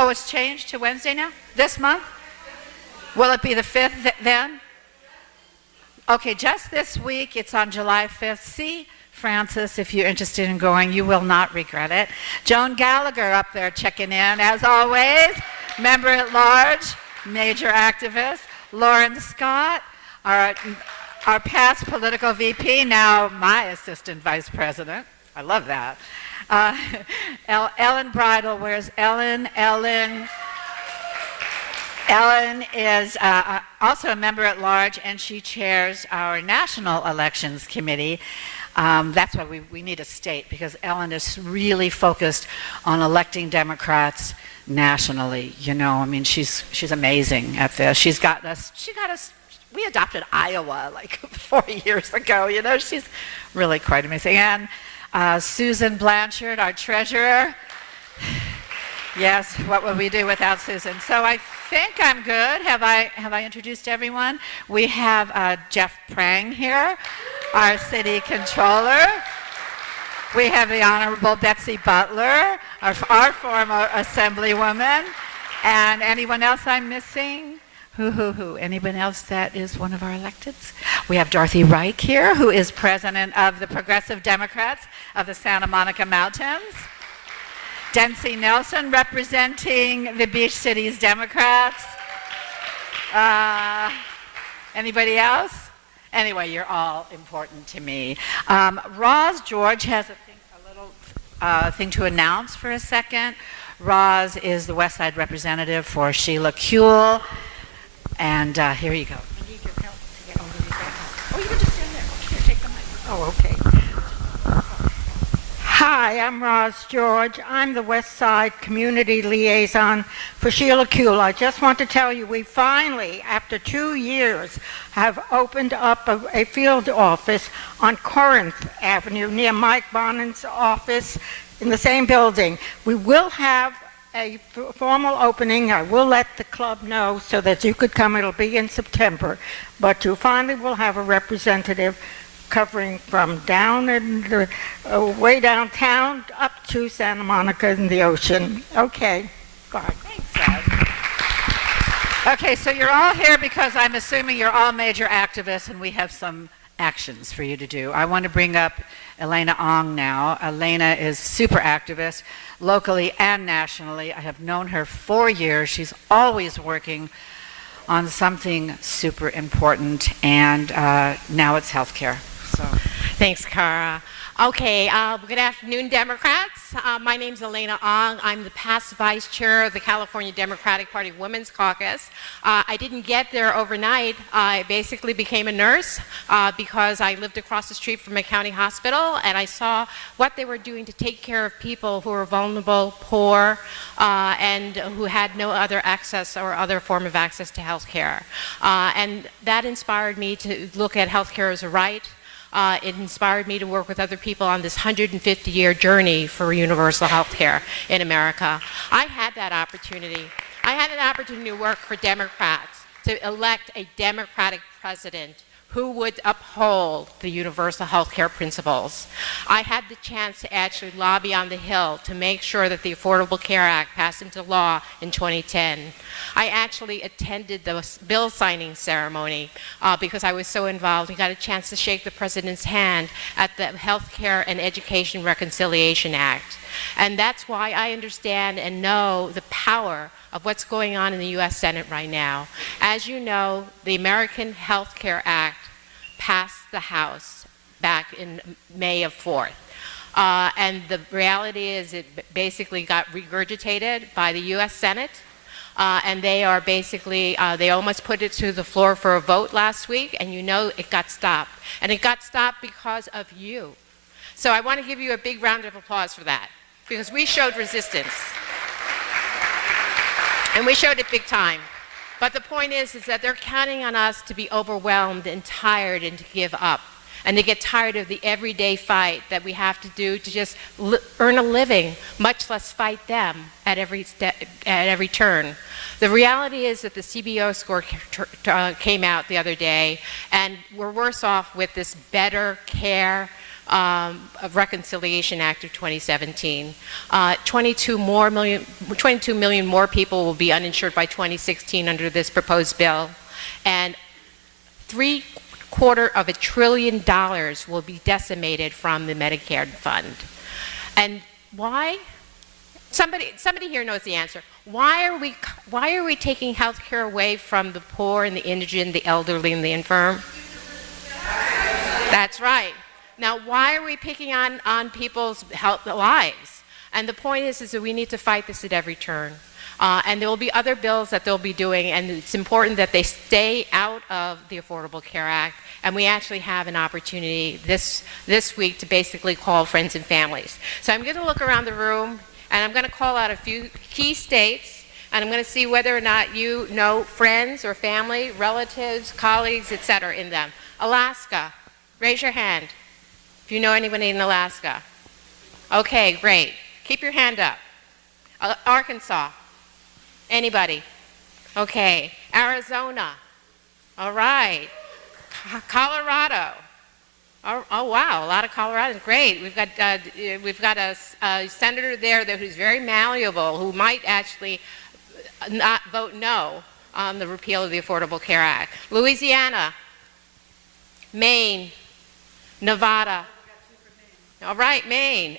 Oh, it's changed to Wednesday now? This month? Will it be the 5th then? Okay, just this week, it's on July 5th. See, Francis, if you're interested in going, you will not regret it. Joan Gallagher up there checking in, as always. Member at large, major activist. Lauren Scott, our past political VP, now my assistant vice president. I love that. Ellen Bridle, where's Ellen? Ellen is also a member at large, and she chairs our National Elections Committee. That's why we need a state, because Ellen is really focused on electing Democrats nationally. You know, I mean, she's amazing at this. She got us, we adopted Iowa like 4 years ago, you know, she's really quite amazing. And Susan Blanchard, our treasurer. Yes, what would we do without Susan? So I think I'm good. Have I introduced everyone? We have Jeff Prang here, our city controller. We have the Honorable Betsy Butler, our former assemblywoman. And anyone else I'm missing? Who? Anyone else that is one of our electeds? We have Dorothy Reich here, who is president of the Progressive Democrats of the Santa Monica Mountains. Dency Nelson, representing the Beach Cities Democrats. Anybody else? Anyway, you're all important to me. Roz George has a little thing to announce for a second. Roz is the West Side representative for Sheila Kuehl. And here you go. I need your help to get over these guys. Oh, you can just stand there. Here, take the mic. Oh, okay. Hi, I'm Roz George. I'm the West Side Community Liaison for Sheila Kuehl. I just want to tell you, we finally, after 2 years, have opened up a field office on Corinth Avenue near Mike Bonin's office in the same building. We will have a formal opening. I will let the club know so that you could come. It'll be in September. But you finally will have a representative covering from down in the, way downtown up to Santa Monica in the ocean. Okay, bye. Thanks, Ed. Okay, so you're all here because I'm assuming you're all major activists and we have some actions for you to do. I want to bring up Elena Ong now. Elena is super activist locally and nationally. I have known her 4 years. She's always working on something super important, and now it's healthcare. So. Thanks, Cara. Okay, good afternoon, Democrats. My name's Elena Ong. I'm the past vice chair of the California Democratic Party Women's Caucus. I didn't get there overnight. I basically became a nurse because I lived across the street from a county hospital, and I saw what they were doing to take care of people who were vulnerable, poor, and who had no other access or other form of access to health care. And that inspired me to look at health care as a right. It inspired me to work with other people on this 150-year journey for universal health care in America. I had that opportunity. I had an opportunity to work for Democrats, to elect a Democratic president who would uphold the universal health care principles. I had the chance to actually lobby on the Hill to make sure that the Affordable Care Act passed into law in 2010. I actually attended the bill signing ceremony because I was so involved. I got a chance to shake the president's hand at the Health Care and Education Reconciliation Act. And that's why I understand and know the power of what's going on in the U.S. Senate right now. As you know, the American Health Care Act passed the House back in May of 4th. And the reality is it basically got regurgitated by the U.S. Senate. And they are basically, they almost put it to the floor for a vote last week, and you know it got stopped. And it got stopped because of you. So I want to give you a big round of applause for that, because we showed resistance. And we showed it big time. But the point is that they're counting on us to be overwhelmed and tired and to give up. And to get tired of the everyday fight that we have to do to just earn a living, much less fight them at every step, at every turn. The reality is that the CBO score came out the other day, and we're worse off with this better care of Reconciliation Act of 2017. 22 million more people will be uninsured by 2016 under this proposed bill, and $750 billion will be decimated from the Medicare fund. And why? Somebody here knows the answer. Why are we taking health care away from the poor and the indigent, the elderly and the infirm? That's right. Now, why are we picking on people's lives? And the point is that we need to fight this at every turn. And there will be other bills that they'll be doing, and it's important that they stay out of the Affordable Care Act. And we actually have an opportunity this week to basically call friends and families. So I'm going to look around the room, and I'm going to call out a few key states, and I'm going to see whether or not you know friends or family, relatives, colleagues, etc. in them. Alaska, raise your hand if you know anybody in Alaska. Okay, great. Keep your hand up. Arkansas, anybody? Okay. Arizona, all right. Colorado. Oh wow, a lot of Coloradans. Great. We've got a senator there who's very malleable, who might actually not vote no on the repeal of the Affordable Care Act. Louisiana, Maine, Nevada. All right, Maine.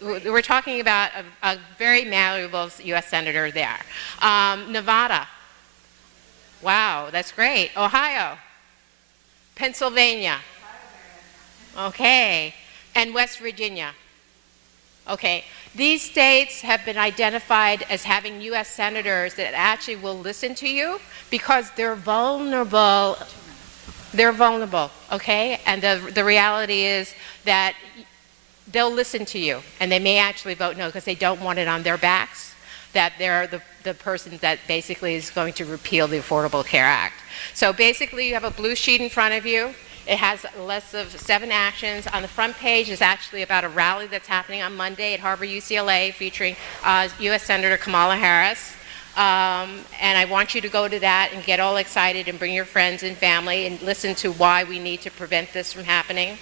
We're talking about a very malleable U.S. senator there. Nevada. Wow, that's great. Ohio. Pennsylvania. Okay. And West Virginia. Okay. These states have been identified as having U.S. senators that actually will listen to you because they're vulnerable. They're vulnerable, okay? And the reality is that they'll listen to you, and they may actually vote no because they don't want it on their backs, that they're the person that basically is going to repeal the Affordable Care Act. So basically you have a blue sheet in front of you. It has a list of 7 actions. On the front page is actually about a rally that's happening on Monday at Harvard UCLA featuring U.S. Senator Kamala Harris. And I want you to go to that and get all excited and bring your friends and family and listen to why we need to prevent this from happening.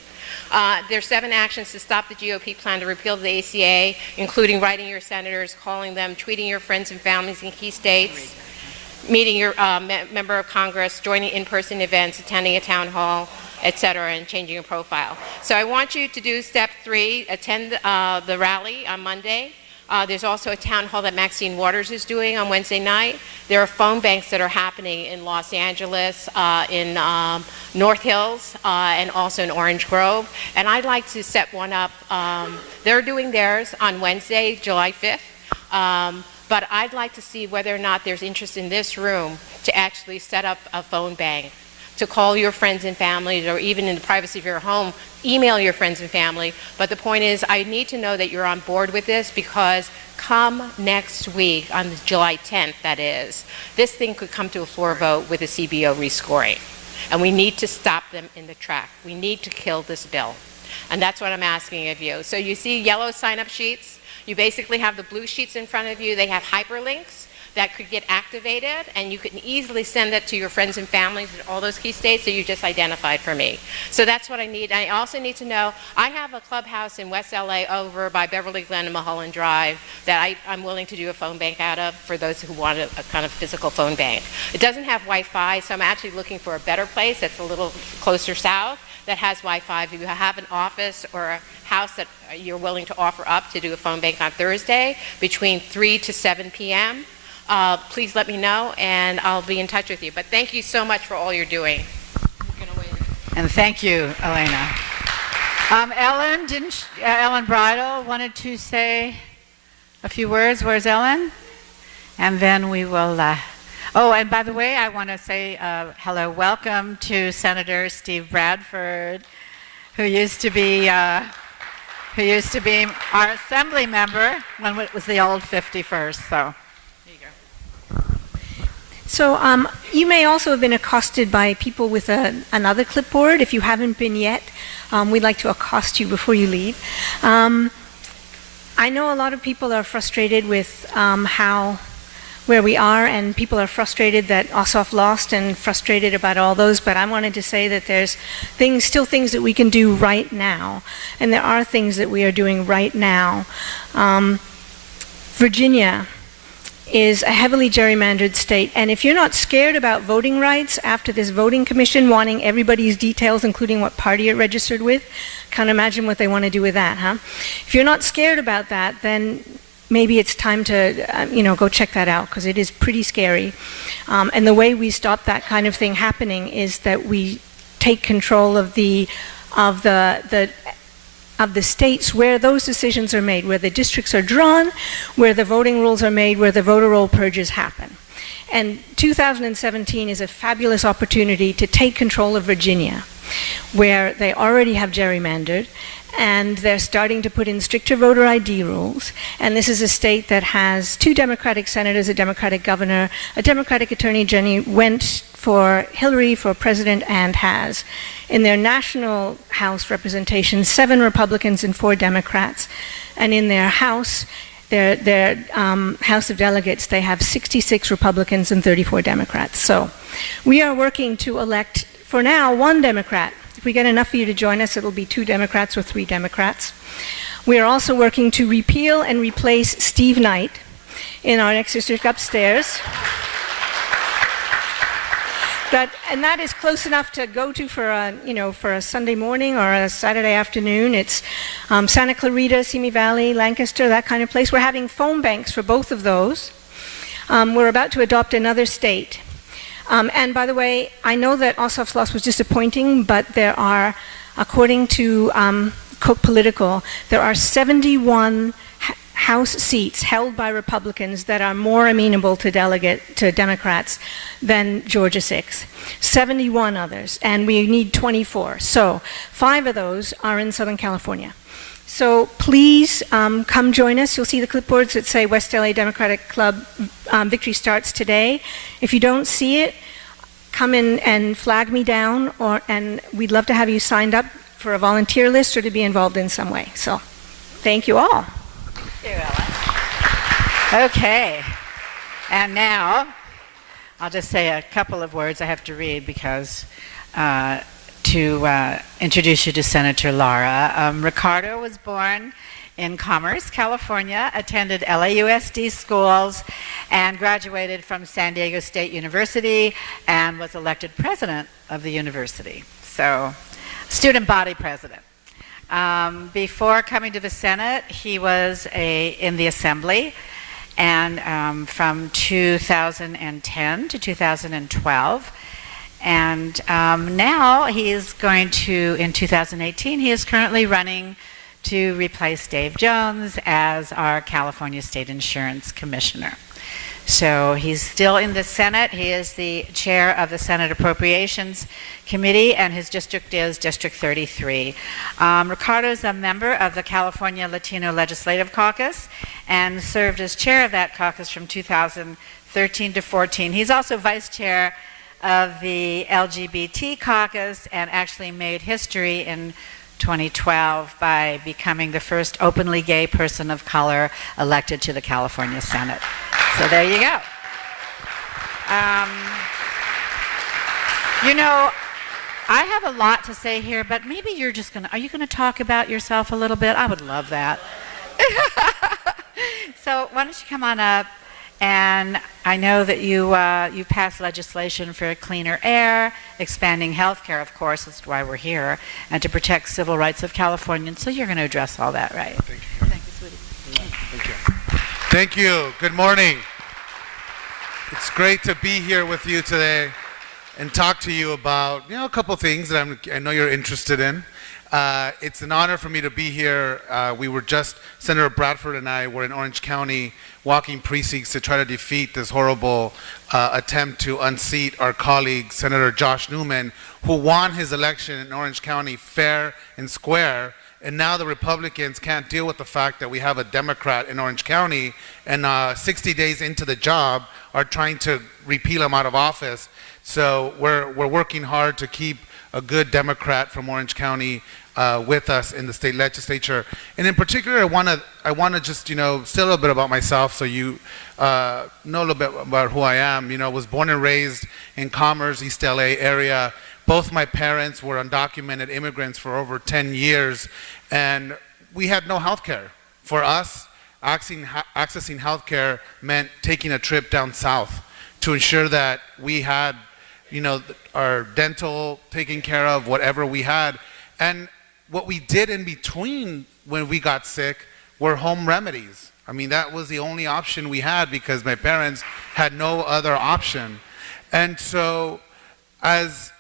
There's 7 actions to stop the GOP plan to repeal the ACA, including writing your senators, calling them, tweeting your friends and families in key states, meeting your member of Congress, joining in-person events, attending a town hall, etc., and changing your profile. So I want you to do step 3, attend the rally on Monday. There's also a town hall that Maxine Waters is doing on Wednesday night. There are phone banks that are happening in Los Angeles, in North Hills, and also in Orange Grove. And I'd like to set one up. They're doing theirs on Wednesday, July 5th. But I'd like to see whether or not there's interest in this room to actually set up a phone bank, to call your friends and families, or even in the privacy of your home, email your friends and family. But the point is, I need to know that you're on board with this, because come next week, on July 10th, that is, this thing could come to a floor vote with a CBO rescoring. And we need to stop them in the track. We need to kill this bill. And that's what I'm asking of you. So you see yellow sign-up sheets. You basically have the blue sheets in front of you. They have hyperlinks that could get activated, and you can easily send that to your friends and families in all those key states that you just identified for me. So that's what I need. And I also need to know, I have a clubhouse in West LA over by Beverly Glen and Mulholland Drive that I'm willing to do a phone bank out of for those who want a kind of physical phone bank. It doesn't have Wi-Fi, so I'm actually looking for a better place that's a little closer south that has Wi-Fi. If you have an office or a house that you're willing to offer up to do a phone bank on Thursday between 3 to 7 p.m., please let me know, and I'll be in touch with you. But thank you so much for all you're doing. And thank you, Elena. Ellen Bridle wanted to say a few words. Where's Ellen? And then we will, oh, and by the way, I want to say hello, welcome to Senator Steve Bradford, who used to be our assembly member when it was the old 51st, so. So you may also have been accosted by people with another clipboard. If you haven't been yet, we'd like to accost you before you leave. I know a lot of people are frustrated with how where we are, and people are frustrated that Ossoff lost and frustrated about all those, but I wanted to say that there's still things that we can do right now, and there are things that we are doing right now. Virginia is a heavily gerrymandered state, and if you're not scared about voting rights after this voting commission wanting everybody's details, including what party you're registered with, can't imagine what they want to do with that, huh? If you're not scared about that, then maybe it's time to, go check that out, because it is pretty scary. And the way we stop that kind of thing happening is that we take control of the states where those decisions are made, where the districts are drawn, where the voting rules are made, where the voter roll purges happen. And 2017 is a fabulous opportunity to take control of Virginia, where they already have gerrymandered, and they're starting to put in stricter voter ID rules. And this is a state that has 2 Democratic senators, a Democratic governor, a Democratic attorney general, went for Hillary for president and has. In their national House representation, 7 Republicans and 4 Democrats. And in their House, their House of Delegates, they have 66 Republicans and 34 Democrats. So we are working to elect, for now, 1 Democrat. If we get enough of you to join us, it'll be 2 Democrats or 3 Democrats. We are also working to repeal and replace Steve Knight in our next district upstairs. And that is close enough to go to for a Sunday morning or a Saturday afternoon. It's Santa Clarita, Simi Valley, Lancaster, that kind of place. We're having phone banks for both of those. We're about to adopt another state. And by the way, I know that Ossoff's loss was disappointing, but there are, according to Cook Political, there are 71 House seats held by Republicans that are more amenable to Democrats than Georgia 6. 71 others, and we need 24. So 5 of those are in Southern California. So please come join us. You'll see the clipboards that say West LA Democratic Club victory starts today. If you don't see it, come in and flag me down, and we'd love to have you signed up for a volunteer list or to be involved in some way. So thank you all. Thank you, Ellen. Okay, and now I'll just say a couple of words I have to read because to introduce you to Senator Lara. Ricardo was born in Commerce, California, attended LAUSD schools, and graduated from San Diego State University and was elected president of the university. So, student body president. Before coming to the Senate, he was in the Assembly, and from 2010 to 2012. And now he is going to, in 2018, he is currently running to replace Dave Jones as our California State Insurance Commissioner. So he's still in the Senate. He is the chair of the Senate Appropriations Committee, and his district is District 33. Ricardo is a member of the California Latino Legislative Caucus and served as chair of that caucus from 2013 to 14. He's also vice chair of the LGBT caucus and actually made history in 2012 by becoming the first openly gay person of color elected to the California Senate. So there you go. I have a lot to say here, but maybe you're just are you gonna talk about yourself a little bit? I would love that. So why don't you come on up? And I know that you passed legislation for cleaner air, expanding health care, of course, that's why we're here, and to protect civil rights of Californians. So you're going to address all that, right? Thank you. Thank you, sweetie. Thank you. Thank you. Good morning. It's great to be here with you today and talk to you about a couple things that I know you're interested in. It's an honor for me to be here. Senator Bradford and I were in Orange County walking precincts to try to defeat this horrible attempt to unseat our colleague, Senator Josh Newman, who won his election in Orange County fair and square. And now the Republicans can't deal with the fact that we have a Democrat in Orange County and 60 days into the job are trying to repeal him out of office. So we're working hard to keep a good Democrat from Orange County with us in the state legislature. And in particular, I want to just, say a little bit about myself so you know a little bit about who I am. I was born and raised in Commerce, East LA area. Both my parents were undocumented immigrants for over 10 years, and we had no health care. For us, accessing health care meant taking a trip down south to ensure that we had our dental taken care of, whatever we had. And what we did in between when we got sick were home remedies. I mean, that was the only option we had because my parents had no other option. And so as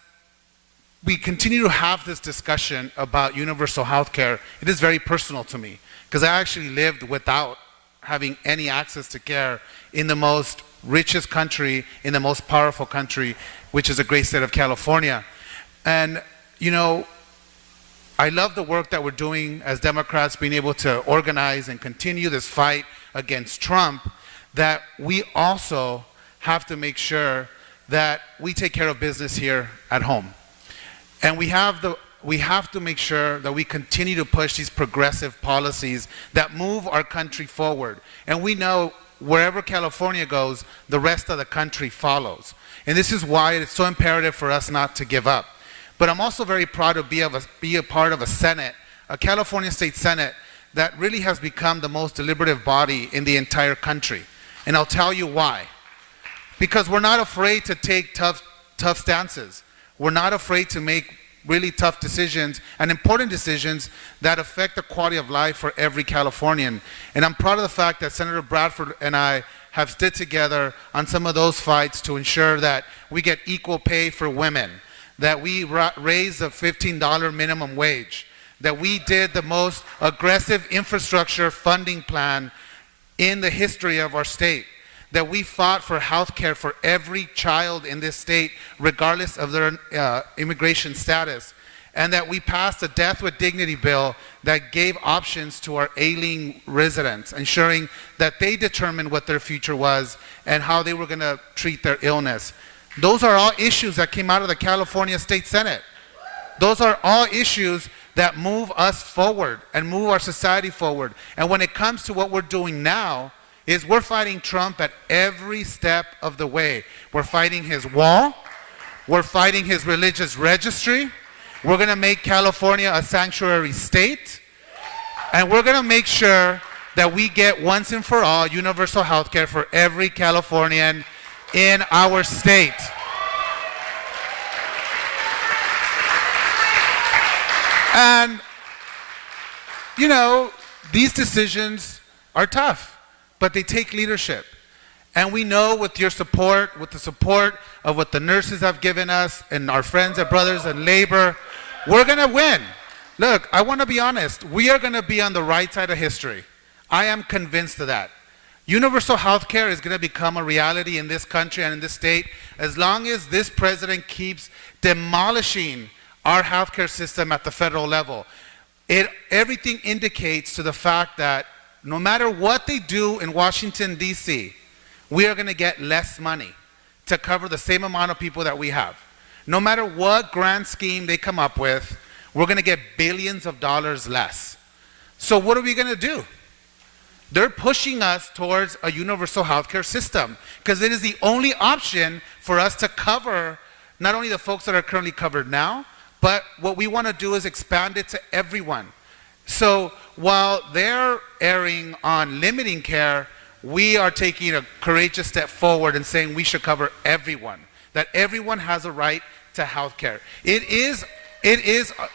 we continue to have this discussion about universal health care, it is very personal to me because I actually lived without having any access to care in the most richest country, in the most powerful country, which is the great state of California. And, I love the work that we're doing as Democrats, being able to organize and continue this fight against Trump, that we also have to make sure that we take care of business here at home. And we have to make sure that we continue to push these progressive policies that move our country forward. And we know wherever California goes, the rest of the country follows. And this is why it's so imperative for us not to give up. But I'm also very proud to be a part of a Senate, a California State Senate, that really has become the most deliberative body in the entire country. And I'll tell you why. Because we're not afraid to take tough stances. We're not afraid to make really tough decisions and important decisions that affect the quality of life for every Californian. And I'm proud of the fact that Senator Bradford and I have stood together on some of those fights to ensure that we get equal pay for women, that we raise the $15 minimum wage, that we did the most aggressive infrastructure funding plan in the history of our state, that we fought for health care for every child in this state, regardless of their immigration status, and that we passed a Death with Dignity bill that gave options to our ailing residents, ensuring that they determined what their future was and how they were going to treat their illness. Those are all issues that came out of the California State Senate. Those are all issues that move us forward and move our society forward. And when it comes to what we're doing now, is we're fighting Trump at every step of the way. We're fighting his wall. We're fighting his religious registry. We're going to make California a sanctuary state. And we're going to make sure that we get once and for all universal health care for every Californian in our state. And, these decisions are tough, but they take leadership. And we know with your support, with the support of what the nurses have given us and our friends and brothers in labor, we're going to win. Look, I want to be honest. We are going to be on the right side of history. I am convinced of that. Universal health care is going to become a reality in this country and in this state as long as this president keeps demolishing our health care system at the federal level. Everything indicates to the fact that no matter what they do in Washington, D.C., we are going to get less money to cover the same amount of people that we have. No matter what grand scheme they come up with, we're going to get billions of dollars less. So what are we going to do? They're pushing us towards a universal healthcare system because it is the only option for us to cover not only the folks that are currently covered now, but what we want to do is expand it to everyone. So while they're erring on limiting care, we are taking a courageous step forward and saying we should cover everyone, that everyone has a right to health care. It is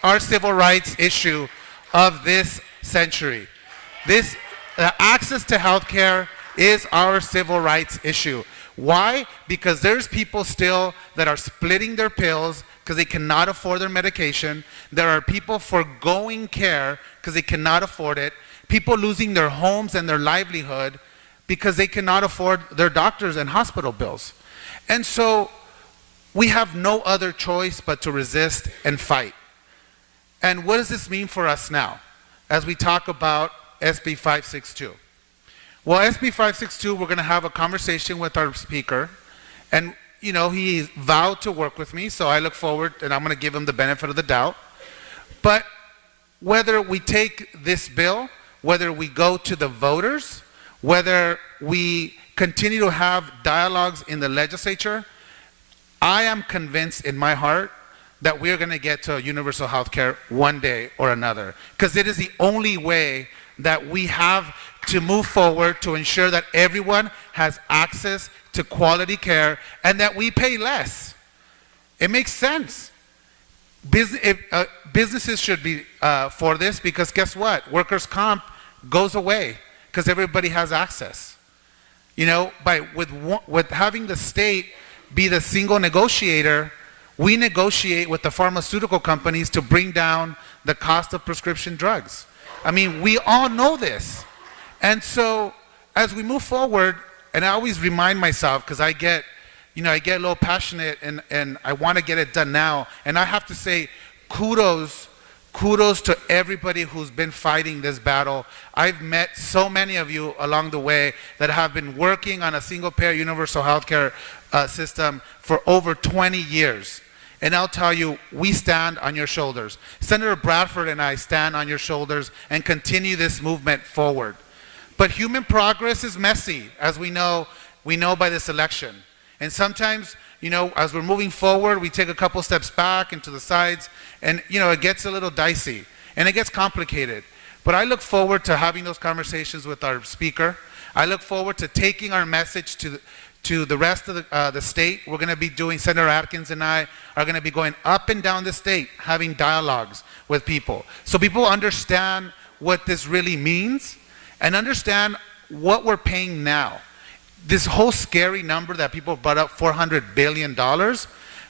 our civil rights issue of this century. Access to health care is our civil rights issue. Why? Because there's people still that are splitting their pills because they cannot afford their medication. There are people foregoing care because they cannot afford it. People losing their homes and their livelihood because they cannot afford their doctors and hospital bills. And so we have no other choice but to resist and fight. And what does this mean for us now as we talk about SB 562? Well, SB 562, we're going to have a conversation with our speaker, and he vowed to work with me, so I look forward, and I'm going to give him the benefit of the doubt. But whether we take this bill, whether we go to the voters, whether we continue to have dialogues in the legislature, I am convinced in my heart that we're going to get to universal health care one day or another, because it is the only way that we have to move forward to ensure that everyone has access to quality care and that we pay less. It makes sense. Businesses should be for this, because guess what? Workers' comp goes away because everybody has access. With having the state be the single negotiator, we negotiate with the pharmaceutical companies to bring down the cost of prescription drugs. I mean, we all know this. And so as we move forward, and I always remind myself, because I get a little passionate and I want to get it done now. And I have to say kudos to everybody who's been fighting this battle. I've met so many of you along the way that have been working on a single-payer universal healthcare system for over 20 years. And I'll tell you, we stand on your shoulders. Senator Bradford and I stand on your shoulders and continue this movement forward. But human progress is messy, as we know by this election. And sometimes, as we're moving forward, we take a couple steps back and to the sides, and, it gets a little dicey, and it gets complicated. But I look forward to having those conversations with our speaker. I look forward to taking our message to the rest of the state. We're going to be doing, Senator Atkins and I are going to be going up and down the state, having dialogues with people, so people understand what this really means and understand what we're paying now. This whole scary number that people brought up, $400 billion,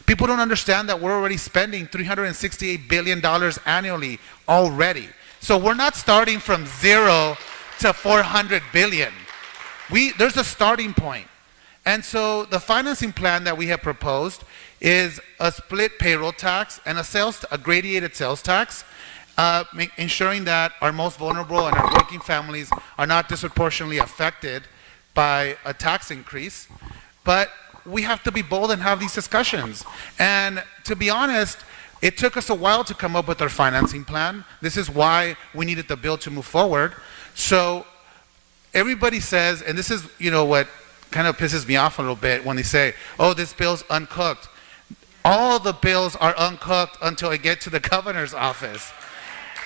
people don't understand that we're already spending $368 billion annually already. So we're not starting from 0 to 400 billion. There's a starting point. And so the financing plan that we have proposed is a split payroll tax and a gradated sales tax, ensuring that our most vulnerable and our working families are not disproportionately affected by a tax increase. But we have to be bold and have these discussions. And to be honest, it took us a while to come up with our financing plan. This is why we needed the bill to move forward. So everybody says, and this is what kind of pisses me off a little bit when they say, oh, this bill's uncooked. All the bills are uncooked until it gets to the governor's office.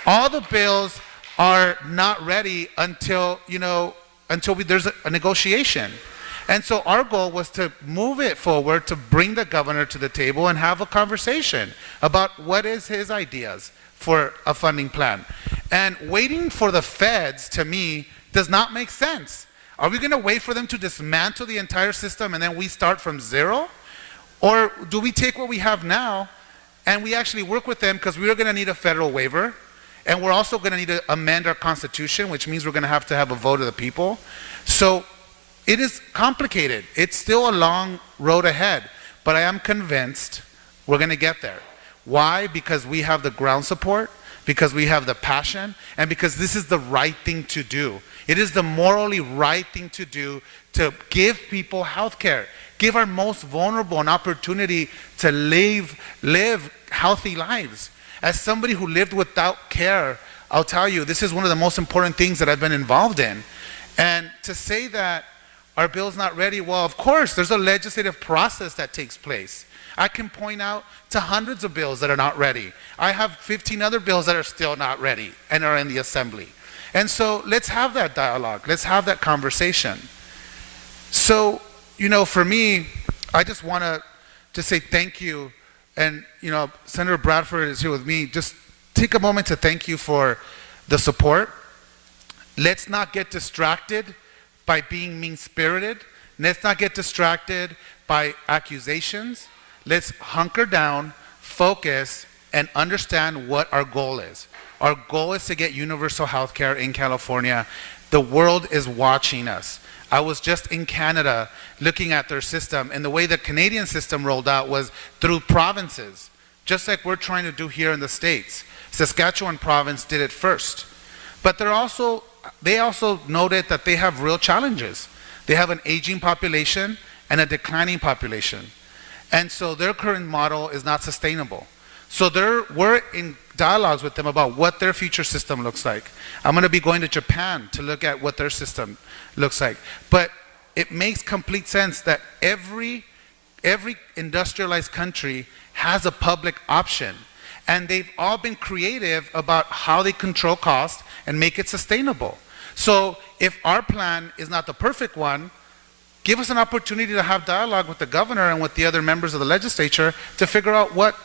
All the bills are not ready until there's a negotiation. And so our goal was to move it forward, to bring the governor to the table and have a conversation about what is his ideas for a funding plan. And waiting for the feds, to me, does not make sense. Are we going to wait for them to dismantle the entire system and then we start from zero? Or do we take what we have now and we actually work with them, because we are going to need a federal waiver, and we're also going to need to amend our constitution, which means we're going to have a vote of the people. So it is complicated. It's still a long road ahead, but I am convinced we're going to get there. Why? Because we have the ground support, because we have the passion, and because this is the right thing to do. It is the morally right thing to do, to give people health care, give our most vulnerable an opportunity to live healthy lives. As somebody who lived without care, I'll tell you, this is one of the most important things that I've been involved in. And to say that our bill's not ready, well, of course, there's a legislative process that takes place. I can point out to hundreds of bills that are not ready. I have 15 other bills that are still not ready and are in the assembly. And so let's have that dialogue. Let's have that conversation. So, for me, I just want to say thank you. And, Senator Bradford is here with me. Just take a moment to thank you for the support. Let's not get distracted by being mean-spirited. Let's not get distracted by accusations. Let's hunker down, focus, and understand what our goal is. Our goal is to get universal health care in California. The world is watching us. I was just in Canada looking at their system, and the way the Canadian system rolled out was through provinces, just like we're trying to do here in the States. Saskatchewan province did it first. But they also noted that they have real challenges. They have an aging population and a declining population. And so their current model is not sustainable. So we're in dialogues with them about what their future system looks like. I'm going to be going to Japan to look at what their system looks like. But it makes complete sense that every industrialized country has a public option. And they've all been creative about how they control cost and make it sustainable. So if our plan is not the perfect one, give us an opportunity to have dialogue with the governor and with the other members of the legislature to figure out what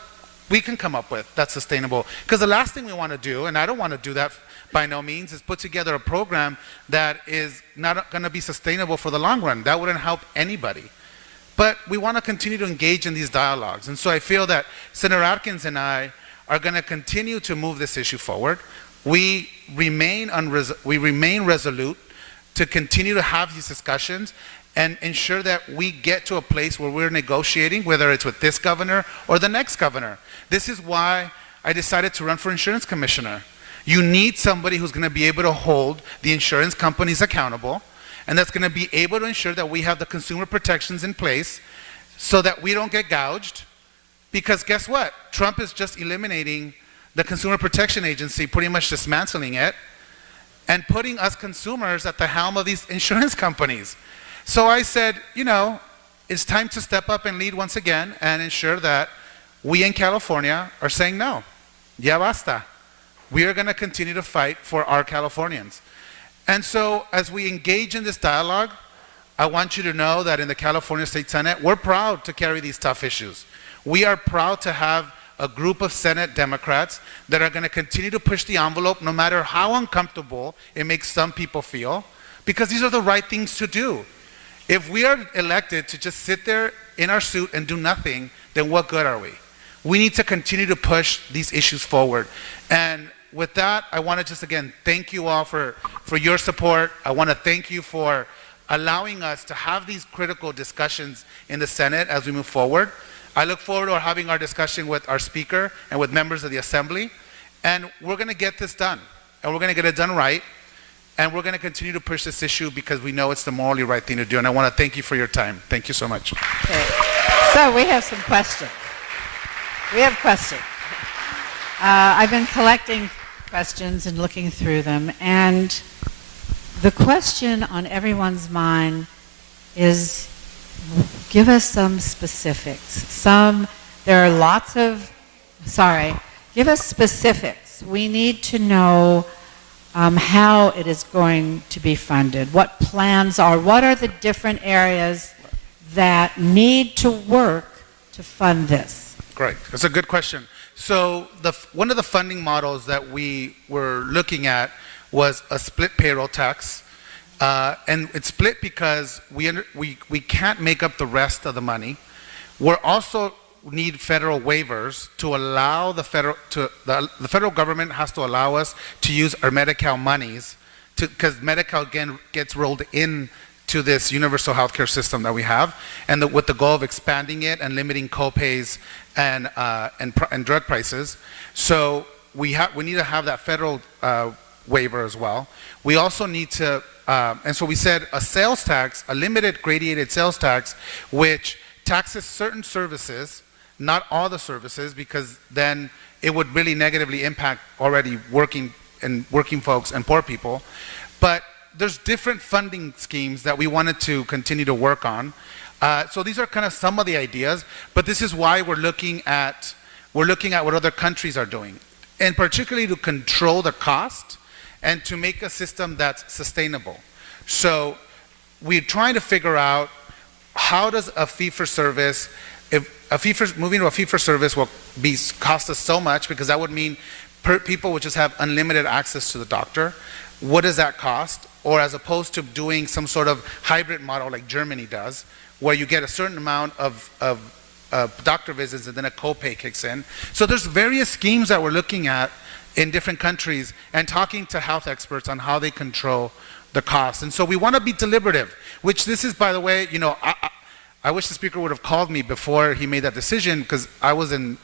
we can come up with that's sustainable. Because the last thing we want to do, and I don't want to do that by no means, is put together a program that is not going to be sustainable for the long run. That wouldn't help anybody. But we want to continue to engage in these dialogues. And so I feel that Senator Atkins and I are going to continue to move this issue forward. We remain resolute to continue to have these discussions and ensure that we get to a place where we're negotiating, whether it's with this governor or the next governor. This is why I decided to run for insurance commissioner. You need somebody who's going to be able to hold the insurance companies accountable, and that's going to be able to ensure that we have the consumer protections in place so that we don't get gouged. Because guess what? Trump is just eliminating the Consumer Protection Agency, pretty much dismantling it, and putting us consumers at the helm of these insurance companies. So I said, you know, it's time to step up and lead once again and ensure that we in California are saying no. Ya basta. We are going to continue to fight for our Californians. And so as we engage in this dialogue, I want you to know that in the California State Senate, we're proud to carry these tough issues. We are proud to have a group of Senate Democrats that are going to continue to push the envelope no matter how uncomfortable it makes some people feel, because these are the right things to do. If we are elected to just sit there in our suit and do nothing, then what good are we? We need to continue to push these issues forward. And with that, I want to just again thank you all for your support. I want to thank you for allowing us to have these critical discussions in the Senate as we move forward. I look forward to having our discussion with our speaker and with members of the Assembly. And we're going to get this done. And we're going to get it done right. And we're going to continue to push this issue because we know it's the morally right thing to do. And I want to thank you for your time. Thank you so much. Okay. So we have some questions. We have questions. I've been collecting questions and looking through them. And the question on everyone's mind is, give us some specifics. There are lots of, give us specifics. We need to know how it is going to be funded, what plans are, what are the different areas that need to work to fund this? Great. That's a good question. So one of the funding models that we were looking at was a split payroll tax. And it's split because we can't make up the rest of the money. We also need federal waivers to allow the federal government has to allow us to use our Medi-Cal monies because Medi-Cal again gets rolled in to this universal healthcare system that we have, and with the goal of expanding it and limiting co-pays and drug prices. So we need to have that federal waiver as well. We also need to and so we said a sales tax, a limited gradated sales tax, which taxes certain services, not all the services, because then it would really negatively impact already working folks and poor people. But there's different funding schemes that we wanted to continue to work on. So these are kind of some of the ideas, but this is why we're looking at what other countries are doing, and particularly to control the cost and to make a system that's sustainable. So we're trying to figure out how does a fee-for-service, moving to a fee-for-service will cost us so much, because that would mean people would just have unlimited access to the doctor. What does that cost? Or as opposed to doing some sort of hybrid model like Germany does, where you get a certain amount of doctor visits and then a copay kicks in. So there's various schemes that we're looking at in different countries and talking to health experts on how they control the cost. And so we want to be deliberative, which this is, by the way, you know, I wish the speaker would have called me before he made that decision, because I wasn't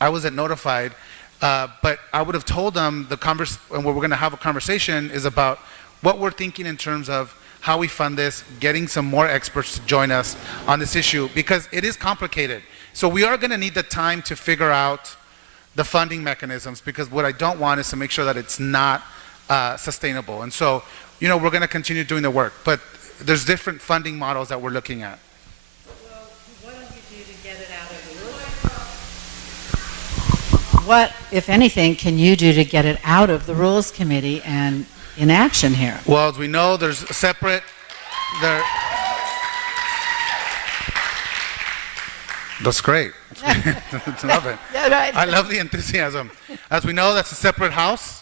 notified, but I would have told them and what we're going to have a conversation is about what we're thinking in terms of how we fund this, getting some more experts to join us on this issue, because it is complicated. So we are going to need the time to figure out the funding mechanisms, because what I don't want is to make sure that it's not sustainable. And so, we're going to continue doing the work, but there's different funding models that we're looking at. Well, what don't you do to get it out of the rules? What, if anything, can you do to get it out of the Rules Committee and in action here? Well, as we know, there's a separate, that's great. Love it. Yeah, right. I love the enthusiasm. As we know, that's a separate house.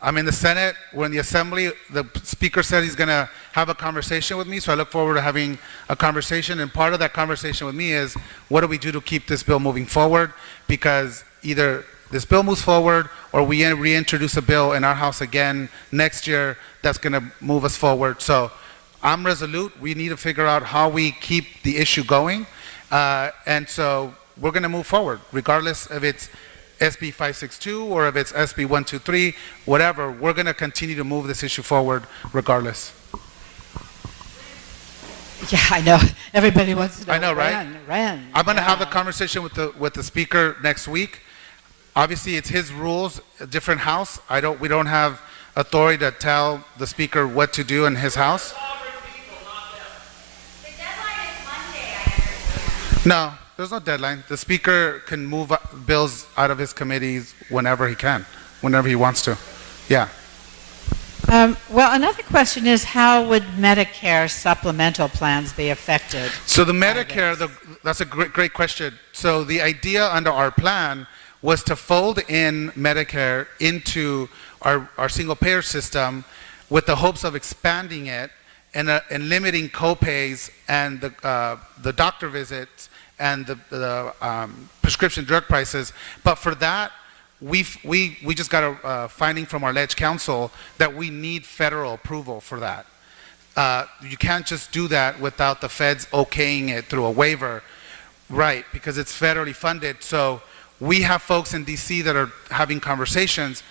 I'm in the Senate. We're in the Assembly. The Speaker said he's going to have a conversation with me, so I look forward to having a conversation. And part of that conversation with me is, what do we do to keep this bill moving forward? Because either this bill moves forward, or we reintroduce a bill in our House again next year that's going to move us forward. So I'm resolute. We need to figure out how we keep the issue going. And so we're going to move forward, regardless if it's SB 562 or if it's SB 123, whatever. We're going to continue to move this issue forward regardless. Yeah, I know. Everybody wants to know. I know, right? When? I'm going to have a conversation with the Speaker next week. Obviously, it's his rules, a different house. We don't have authority to tell the Speaker what to do in his house. The deadline is Monday, I understand. No, there's no deadline. The Speaker can move bills out of his committees whenever he can, whenever he wants to. Yeah. Well, another question is, how would Medicare supplemental plans be affected? So the Medicare, that's a great question. So the idea under our plan was to fold in Medicare into our single-payer system with the hopes of expanding it and limiting co-pays and the doctor visits and the prescription drug prices. But for that, we just got a finding from our Ledge Council that we need federal approval for that. You can't just do that without the feds okaying it through a waiver, right? Because it's federally funded. So we have folks in DC that are having conversations.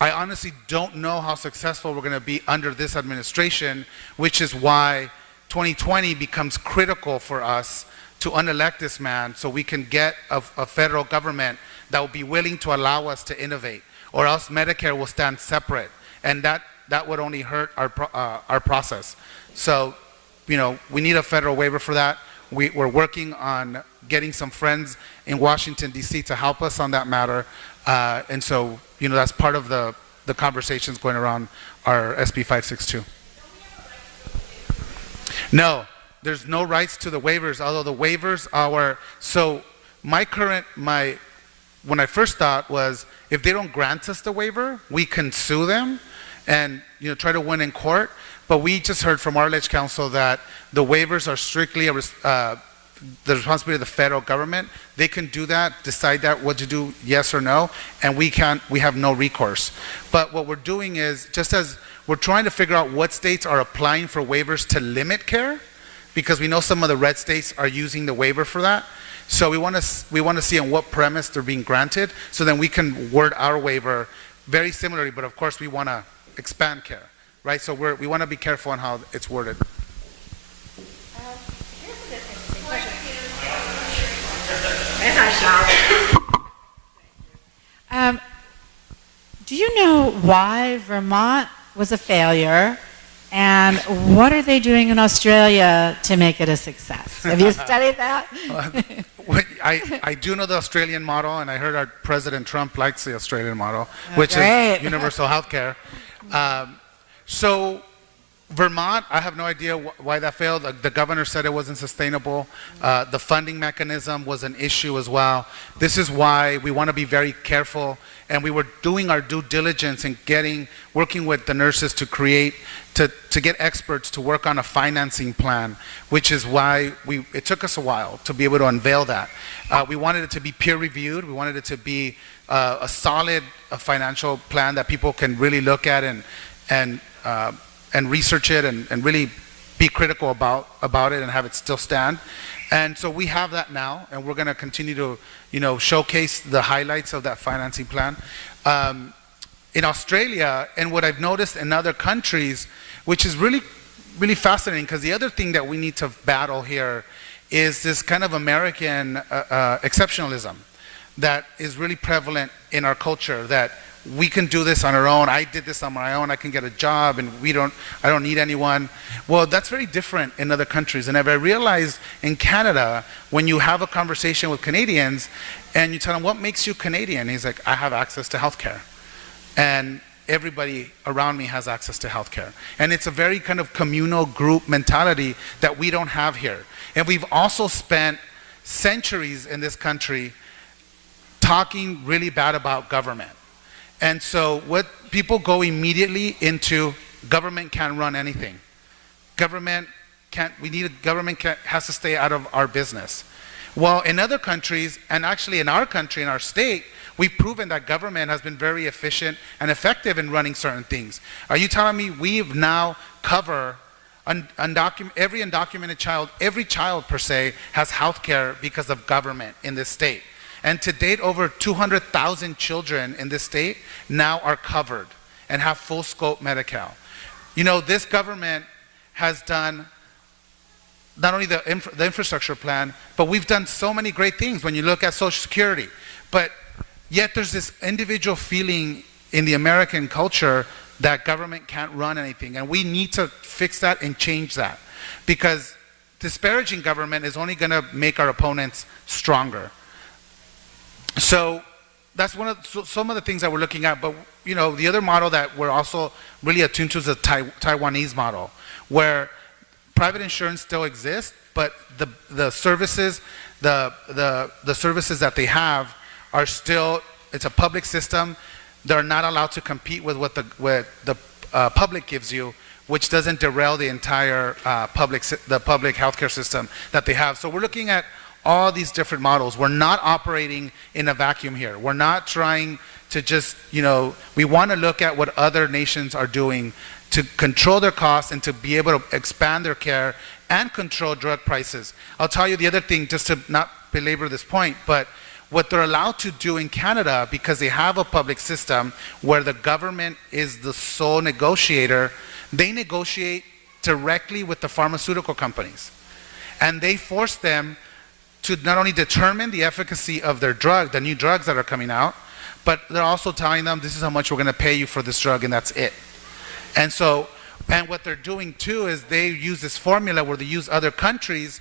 I honestly don't know how successful we're going to be under this administration, which is why 2020 becomes critical for us to unelect this man so we can get a federal government that will be willing to allow us to innovate, or else Medicare will stand separate, and that would only hurt our process. So, we need a federal waiver for that. We're working on getting some friends in Washington, D.C. to help us on that matter, and so, that's part of the conversations going around our SB 562. No. There's no rights to the waivers, although the waivers are, so when I first thought was, if they don't grant us the waiver, we can sue them and, try to win in court. But we just heard from our Ledge Council that the waivers are strictly the responsibility of the federal government. They can do that, decide that, what to do, yes or no, and we have no recourse. But what we're doing is, just as we're trying to figure out what states are applying for waivers to limit care, because we know some of the red states are using the waiver for that. So we want to see on what premise they're being granted, so then we can word our waiver very similarly, but of course we want to expand care, right? So we want to be careful on how it's worded. Do you know why Vermont was a failure? And what are they doing in Australia to make it a success? Have you studied that? I do know the Australian model, and I heard our President Trump likes the Australian model, which great. is universal health care. So Vermont, I have no idea why that failed. The governor said it wasn't sustainable. The funding mechanism was an issue as well. This is why we want to be very careful, and we were doing our due diligence in working with the nurses to get experts to work on a financing plan, which is why it took us a while to be able to unveil that. We wanted it to be peer reviewed. We wanted it to be a solid financial plan that people can really look at and research it and really be critical about it and have it still stand. And so we have that now, and we're going to continue to showcase the highlights of that financing plan. In Australia, and what I've noticed in other countries, which is really, really fascinating, because the other thing that we need to battle here is this kind of American exceptionalism that is really prevalent in our culture, that we can do this on our own. I did this on my own. I can get a job, and I don't need anyone. Well, that's very different in other countries. And I realized in Canada, when you have a conversation with Canadians, and you tell them, what makes you Canadian? He's like, I have access to healthcare. And everybody around me has access to healthcare. And it's a very kind of communal group mentality that we don't have here. And we've also spent centuries in this country talking really bad about government. And so what people go immediately into, government can't run anything. Government has to stay out of our business. Well, in other countries, and actually in our country, in our state, we've proven that government has been very efficient and effective in running certain things. Are you telling me we've now covered every undocumented child, every child per se, has health care because of government in this state? And to date, over 200,000 children in this state now are covered and have full scope Medi-Cal. You know, this government has done not only the infrastructure plan, but we've done so many great things when you look at Social Security. But yet there's this individual feeling in the American culture that government can't run anything. And we need to fix that and change that. Because disparaging government is only going to make our opponents stronger. So that's some of the things that we're looking at. But you know, the other model that we're also really attuned to is the Taiwanese model, where private insurance still exists, but the services that they have are still, it's a public system. They're not allowed to compete with what the public gives you, which doesn't derail the entire public healthcare system that they have. So we're looking at all these different models. We're not operating in a vacuum here. We're not trying to just, you know, we want to look at what other nations are doing to control their costs and to be able to expand their care and control drug prices. I'll tell you the other thing, just to not belabor this point, but what they're allowed to do in Canada, because they have a public system where the government is the sole negotiator, they negotiate directly with the pharmaceutical companies. And they force them to not only determine the efficacy of their drug, the new drugs that are coming out, but they're also telling them, this is how much we're going to pay you for this drug, and that's it. And so, and what they're doing too is they use this formula where they use other countries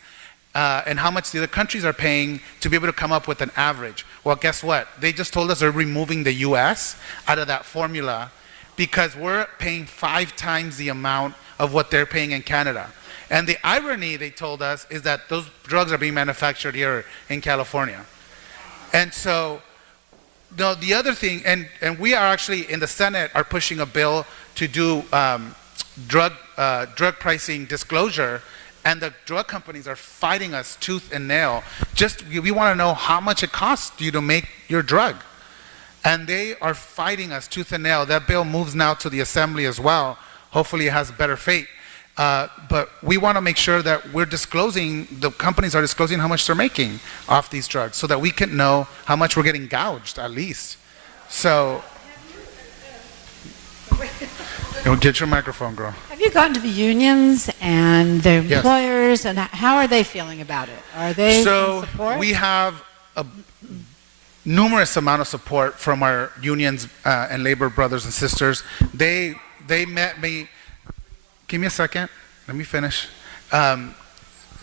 and how much the other countries are paying to be able to come up with an average. Well, guess what? They just told us they're removing the US out of that formula because we're paying 5 times the amount of what they're paying in Canada. And the irony, they told us, is that those drugs are being manufactured here in California. And so, no, the other thing, and we are actually in the Senate are pushing a bill to do drug pricing disclosure, and the drug companies are fighting us tooth and nail. We want to know how much it costs you to make your drug. And they are fighting us tooth and nail. That bill moves now to the Assembly as well. Hopefully it has better fate. But we want to make sure that we're disclosing, the companies are disclosing how much they're making off these drugs so that we can know how much we're getting gouged, at least. So, get your microphone, girl. Have you gone to the unions and the Yes. employers, and how are they feeling about it? Are they in support? We have a numerous amount of support from our unions and labor brothers and sisters. They met me. Give me a second. Let me finish.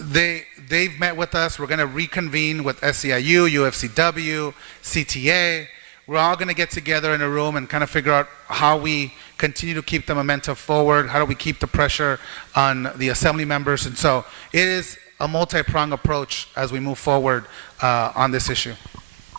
They've met with us. We're going to reconvene with SEIU, UFCW, CTA. We're all going to get together in a room and kind of figure out how we continue to keep the momentum forward. How do we keep the pressure on the assembly members? And so it is a multi-pronged approach as we move forward on this issue.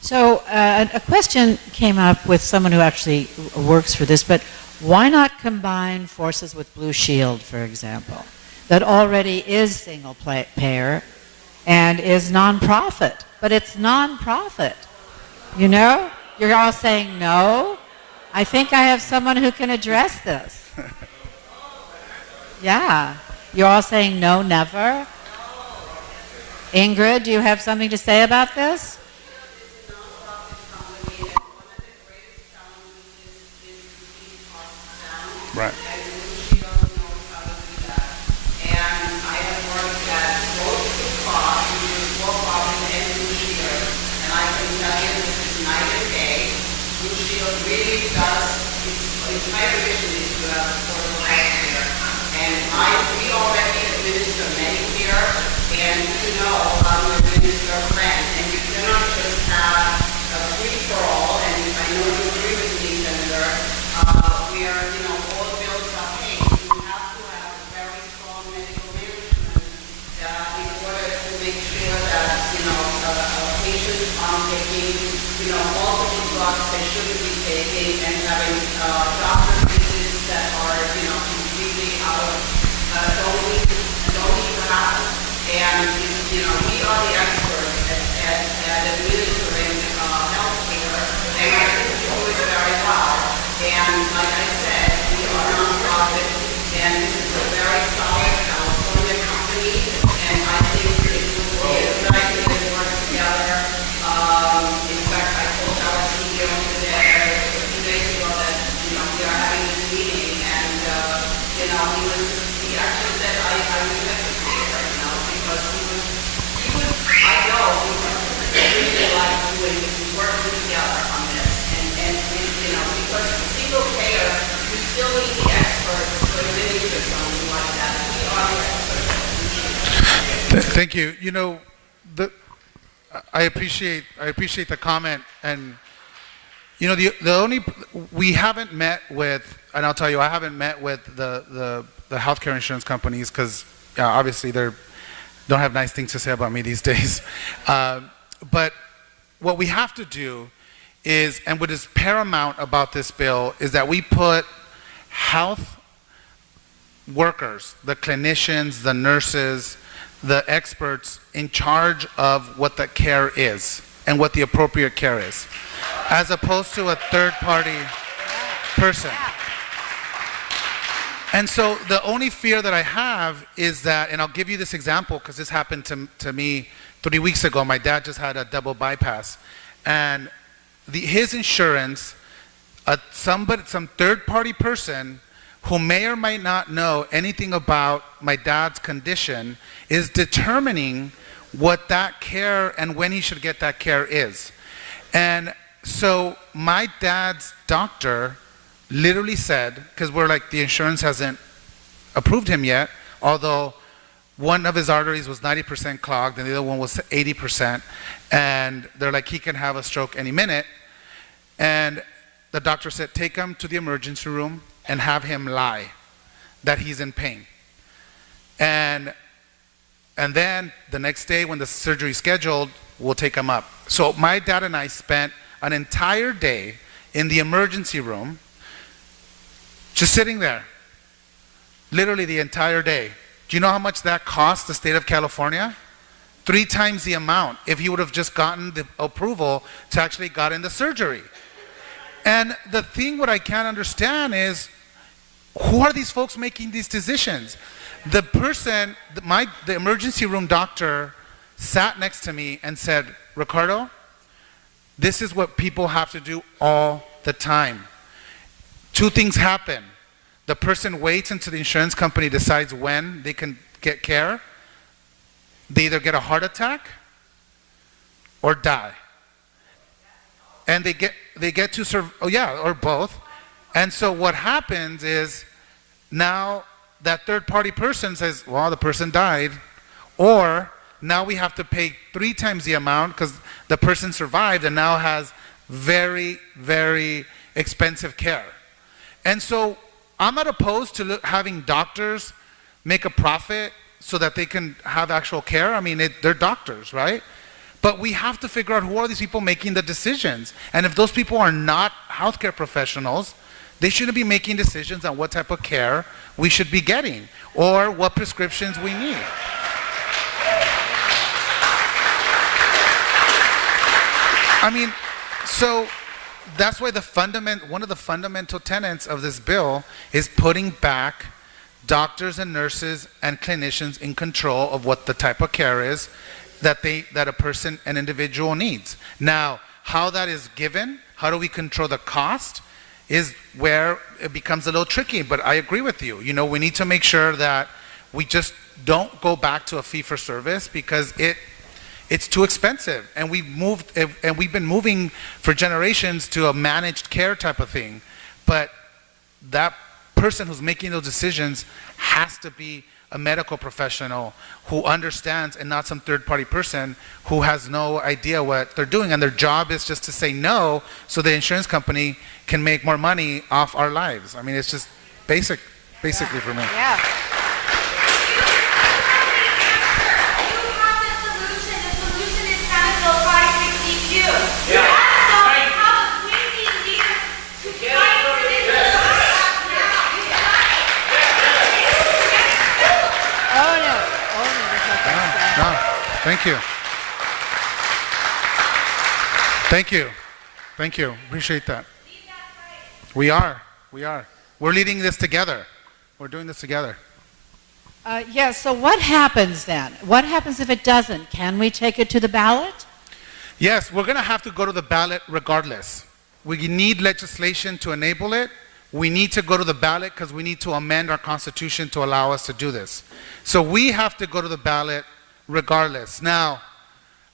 So a question came up with someone who actually works for this, but why not combine forces with Blue Shield, for example, that already is single payer and is nonprofit, but it's nonprofit, you know? You're all saying no? I think I have someone who can address this. Yeah. You're all saying no, never? Ingrid, do you have something to say about this? Right. And I have worked at both the cost entire mission is to have affordable health care. And we already administer Medicare, and you know how to administer rent, and you cannot just have a free-for-all, and I know you agree with me, Senator, where, all bills are paid. You have to have a very strong medical management in order to make sure that, patients aren't taking, multiple drugs they shouldn't be taking, and having doctor visits that are, completely out of, don't need to happen. And, we are the experts at administering health care, and I think we do it very well. And like I said, we are nonprofit, and this is a very solid California company, and I think it will be a good idea to work together. In fact, I told our CEO today, a few days ago, that, we are having this meeting, and, he actually said, I respect the state right now, because I know he would really like doing, working together on this, and, because single payer, you still need the experts to administer something like that. We are the experts. Thank you. I appreciate the comment, and the only we haven't met with, and I'll tell you, I haven't met with the healthcare insurance companies because obviously they don't have nice things to say about me these days. But what we have to do is, and what is paramount about this bill, is that we put health workers, the clinicians, the nurses, the experts in charge of what the care is and what the appropriate care is, as opposed to a third-party person. And so the only fear that I have is that, and I'll give you this example because this happened to me 3 weeks ago. My dad just had a double bypass, and his insurance, some third-party person who may or might not know anything about my dad's condition is determining what that care and when he should get that care is. And so my dad's doctor literally said, because we're like, the insurance hasn't approved him yet, although one of his arteries was 90% clogged and the other one was 80%, and they're like, he can have a stroke any minute. And the doctor said, take him to the emergency room and have him lie that he's in pain. And then the next day when the surgery is scheduled, we'll take him up. So my dad and I spent an entire day in the emergency room just sitting there, literally the entire day. Do you know how much that cost the state of California? 3 times the amount if he would have just gotten the approval to actually got in the surgery. And the thing what I can't understand is, who are these folks making these decisions? The person, the emergency room doctor sat next to me and said, Ricardo, this is what people have to do all the time. 2 things happen. The person waits until the insurance company decides when they can get care. They either get a heart attack or die. And they get to serve, or both. And so what happens is, now that third-party person says, well, the person died, or now we have to pay 3 times the amount because the person survived and now has very, very expensive care. And so I'm not opposed to having doctors make a profit so that they can have actual care. I mean, they're doctors, right? But we have to figure out who are these people making the decisions. And if those people are not healthcare professionals, they shouldn't be making decisions on what type of care we should be getting or what prescriptions we need. I mean, so that's why one of the fundamental tenets of this bill is putting back doctors and nurses and clinicians in control of what the type of care is that an individual needs. Now, how that is given, how do we control the cost, is where it becomes a little tricky. But I agree with you. We need to make sure that we just don't go back to a fee-for-service because it's too expensive. And we've been moving for generations to a managed care type of thing. But that person who's making those decisions has to be a medical professional who understands and not some third-party person who has no idea what they're doing, and their job is just to say no so the insurance company can make more money off our lives. I mean, it's just basically for me. Yeah. You have the solution. The solution is Senate Bill 562. That's showing how we need leaders to fight for this. Oh, no. Oh, no. There's no question. No, thank you. Thank you. Appreciate that. We are. We're leading this together. We're doing this together. So what happens then? What happens if it doesn't? Can we take it to the ballot? Yes, we're going to have to go to the ballot regardless. We need legislation to enable it. We need to go to the ballot because we need to amend our Constitution to allow us to do this. So we have to go to the ballot regardless. Now,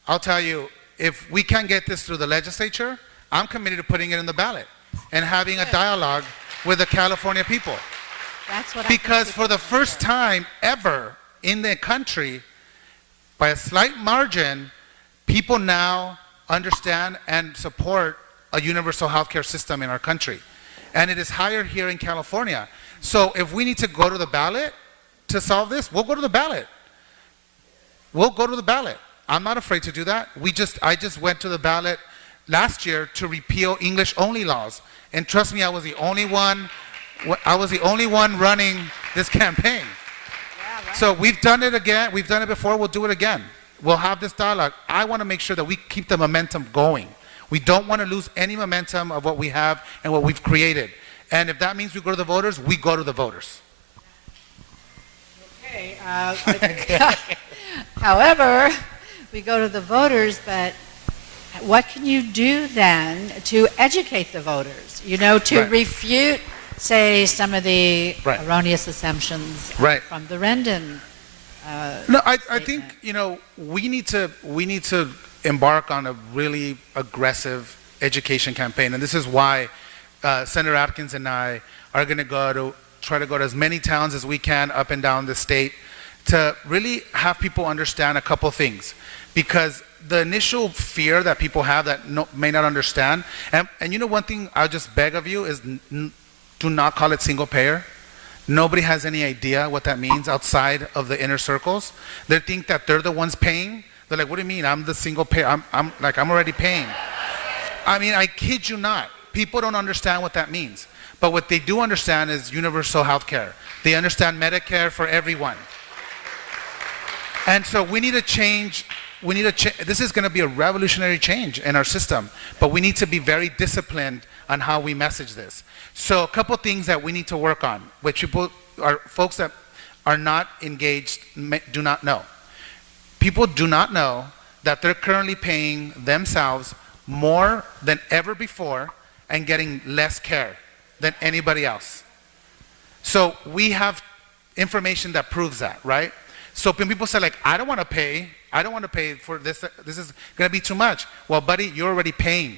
I'll tell you, if we can't get this through the legislature, I'm committed to putting it in the ballot and having a dialogue with the California people. That's what Because for the first time ever in the country, by a slight margin, people now understand and support a universal healthcare system in our country. And it is higher here in California. So if we need to go to the ballot to solve this, we'll go to the ballot. I'm not afraid to do that. I just went to the ballot last year to repeal English-only laws. And trust me, I was the only one running this campaign. Yeah, right. So we've done it again. We've done it before. We'll do it again. We'll have this dialogue. I want to make sure that we keep the momentum going. We don't want to lose any momentum of what we have and what we've created. And if that means we go to the voters, we go to the voters. Okay. However, we go to the voters, but what can you do then to educate the voters? To Right. refute, say, some of the Right. erroneous assumptions Right. from the Rendon. No, I think, we need to embark on a really aggressive education campaign. And this is why Senator Atkins and I are going to try to go to as many towns as we can up and down the state to really have people understand a couple things. Because the initial fear that people have that may not understand, and one thing I'll just beg of you is do not call it single payer. Nobody has any idea what that means outside of the inner circles. They think that they're the ones paying. They're like, what do you mean? I'm the single payer. I'm already paying. I mean, I kid you not. People don't understand what that means. But what they do understand is universal health care. They understand Medicare for everyone. And so we need to change. This is going to be a revolutionary change in our system. But we need to be very disciplined on how we message this. So a couple things that we need to work on, which folks that are not engaged do not know. People do not know that they're currently paying themselves more than ever before and getting less care than anybody else. So we have information that proves that, right? So when people say like, I don't want to pay for this, this is going to be too much. Well, buddy, you're already paying.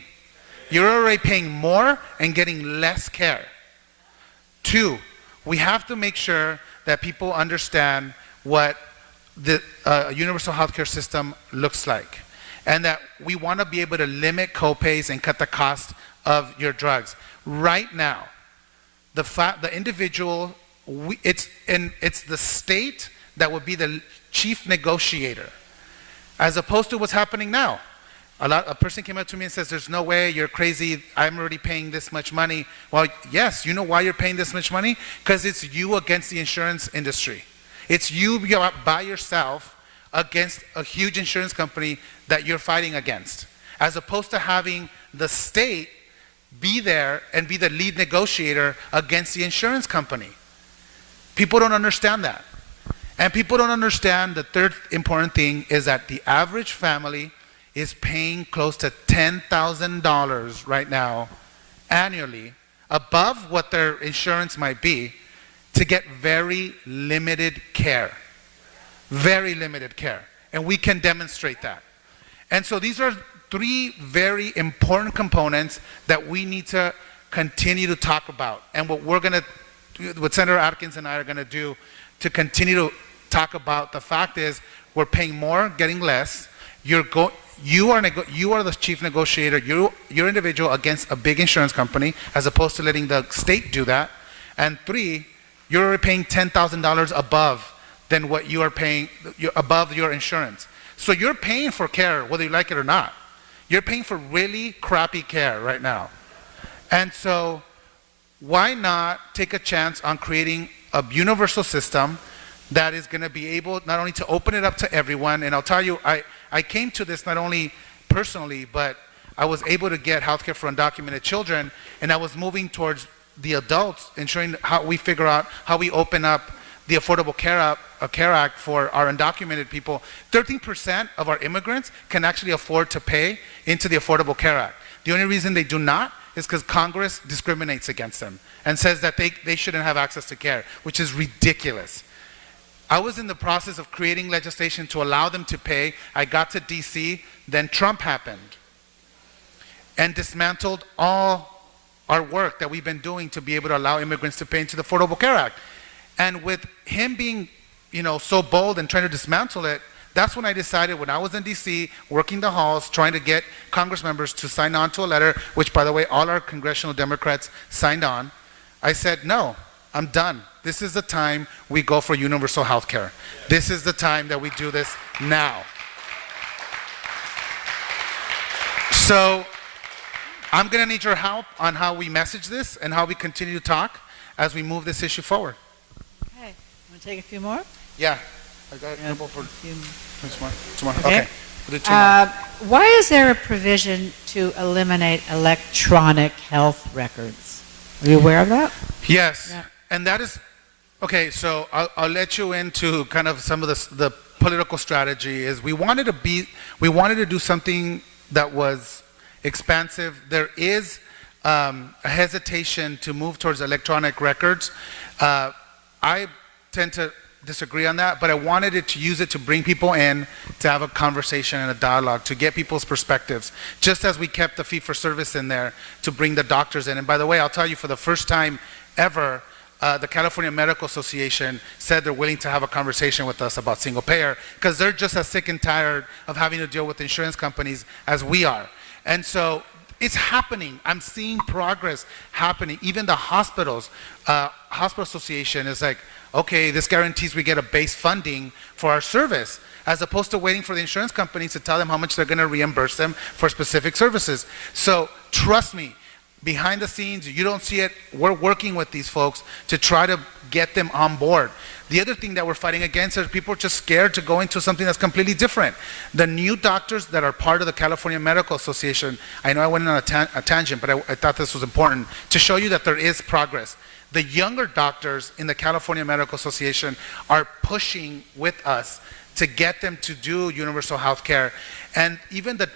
You're already paying more and getting less care. 2, we have to make sure that people understand what the universal healthcare system looks like, and that we want to be able to limit copays and cut the cost of your drugs. Right now, the individual, it's the state that would be the chief negotiator, as opposed to what's happening now. A person came up to me and says, there's no way, you're crazy, I'm already paying this much money. Well, yes, you know why you're paying this much money? Because it's you against the insurance industry. It's you by yourself against a huge insurance company that you're fighting against, as opposed to having the state be there and be the lead negotiator against the insurance company. People don't understand that. And people don't understand the third important thing is that the average family is paying close to $10,000 right now annually, above what their insurance might be, to get very limited care. Very limited care. And we can demonstrate that. And so these are 3 very important components that we need to continue to talk about. And what Senator Atkins and I are going to do to continue to talk about the fact is we're paying more, getting less. You are the chief negotiator. You're individual against a big insurance company as opposed to letting the state do that. And 3, you're already paying $10,000 above than what you are paying above your insurance. So you're paying for care whether you like it or not. You're paying for really crappy care right now. And so why not take a chance on creating a universal system that is going to be able not only to open it up to everyone, and I'll tell you, I came to this not only personally, but I was able to get healthcare for undocumented children, and I was moving towards the adults, ensuring how we figure out how we open up the Affordable Care Act for our undocumented people. 13% of our immigrants can actually afford to pay into the Affordable Care Act. The only reason they do not is because Congress discriminates against them and says that they shouldn't have access to care, which is ridiculous. I was in the process of creating legislation to allow them to pay. I got to DC, then Trump happened and dismantled all our work that we've been doing to be able to allow immigrants to pay into the Affordable Care Act. And with him being, so bold and trying to dismantle it, that's when I decided, when I was in DC, working the halls, trying to get Congress members to sign on to a letter, which, by the way, all our congressional Democrats signed on. I said, no, I'm done. This is the time we go for universal health care. This is the time that we do this now. So I'm going to need your help on how we message this and how we continue to talk as we move this issue forward. Okay, want to take a few more? Yeah. I got a couple for tomorrow. Okay. Okay. We'll do 2 more. Why is there a provision to eliminate electronic health records? Are you aware of that? Yes. Yeah. And that is, okay, so I'll let you into kind of some of the political strategy is we wanted to do something that was expansive. There is a hesitation to move towards electronic records. I tend to disagree on that, but I wanted to use it to bring people in, to have a conversation and a dialogue, to get people's perspectives, just as we kept the fee-for-service in there to bring the doctors in. And by the way, I'll tell you, for the first time ever, the California Medical Association said they're willing to have a conversation with us about single payer, because they're just as sick and tired of having to deal with insurance companies as we are. And so it's happening. I'm seeing progress happening. Even the hospitals, hospital association is like, okay, this guarantees we get a base funding for our service, as opposed to waiting for the insurance companies to tell them how much they're going to reimburse them for specific services. So trust me, behind the scenes, you don't see it. We're working with these folks to try to get them on board. The other thing that we're fighting against is people are just scared to go into something that's completely different. The new doctors that are part of the California Medical Association, I know I went on a tangent, but I thought this was important to show you that there is progress. The younger doctors in the California Medical Association are pushing with us to get them to do universal health care. And even the